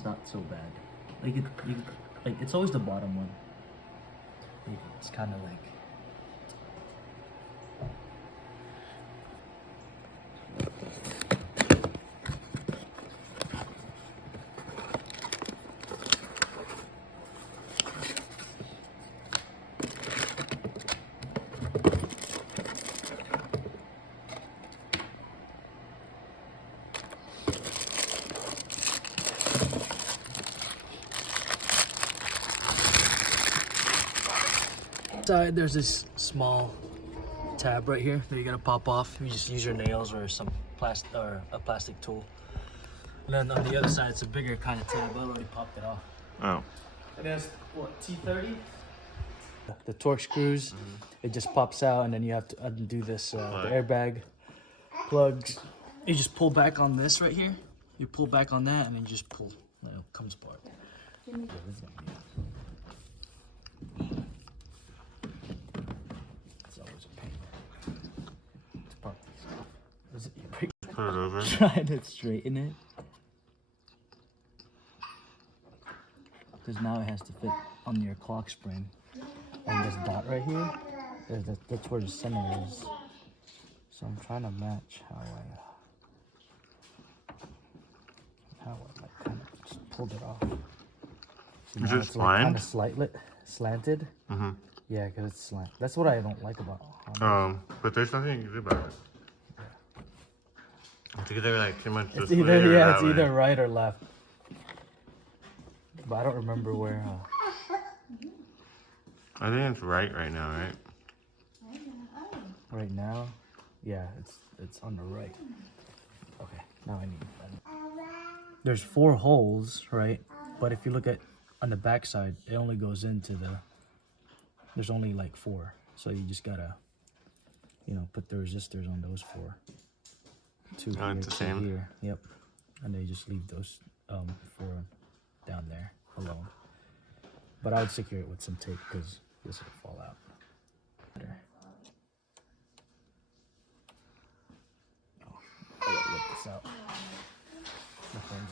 it's not so bad. Like it's always the bottom one. It's kind of like. Side, there's this small tab right here that you gotta pop off. You just use your nails or some plastic or a plastic tool. And then on the other side, it's a bigger kind of tab. I already popped it off. Oh. And that's what, T30? The Torx screws. It just pops out, and then you have to undo this the airbag plugs. You just pull back on this right here. You pull back on that, and then you just pull. It comes apart. Yeah, this is gonna be put it over. Trying to straighten it. Because now it has to fit on your clock spring. And this dot right here, that's where the center is. So I'm trying to match how I like kind of just pulled it off. So is it it's like kind of slanted. Mm-hmm. Yeah, because it's slant. That's what I don't like about Honda. But there's nothing you can do about it. It's either like too much it's either it's either right or left. But I don't remember where. I think it's right now, right? Right now, yeah, it's on the right. Okay, now I need. There's 4 holes, right? But if you look at on the back side, it only goes into the. There's only like 4, so you just gotta, put the resistors on those 4. 2 here, it's the 2 same. here. Yep, and then you just leave those 4 down there alone. But I would secure it with some tape because this will fall out. Oh, I gotta rip this out. My phone's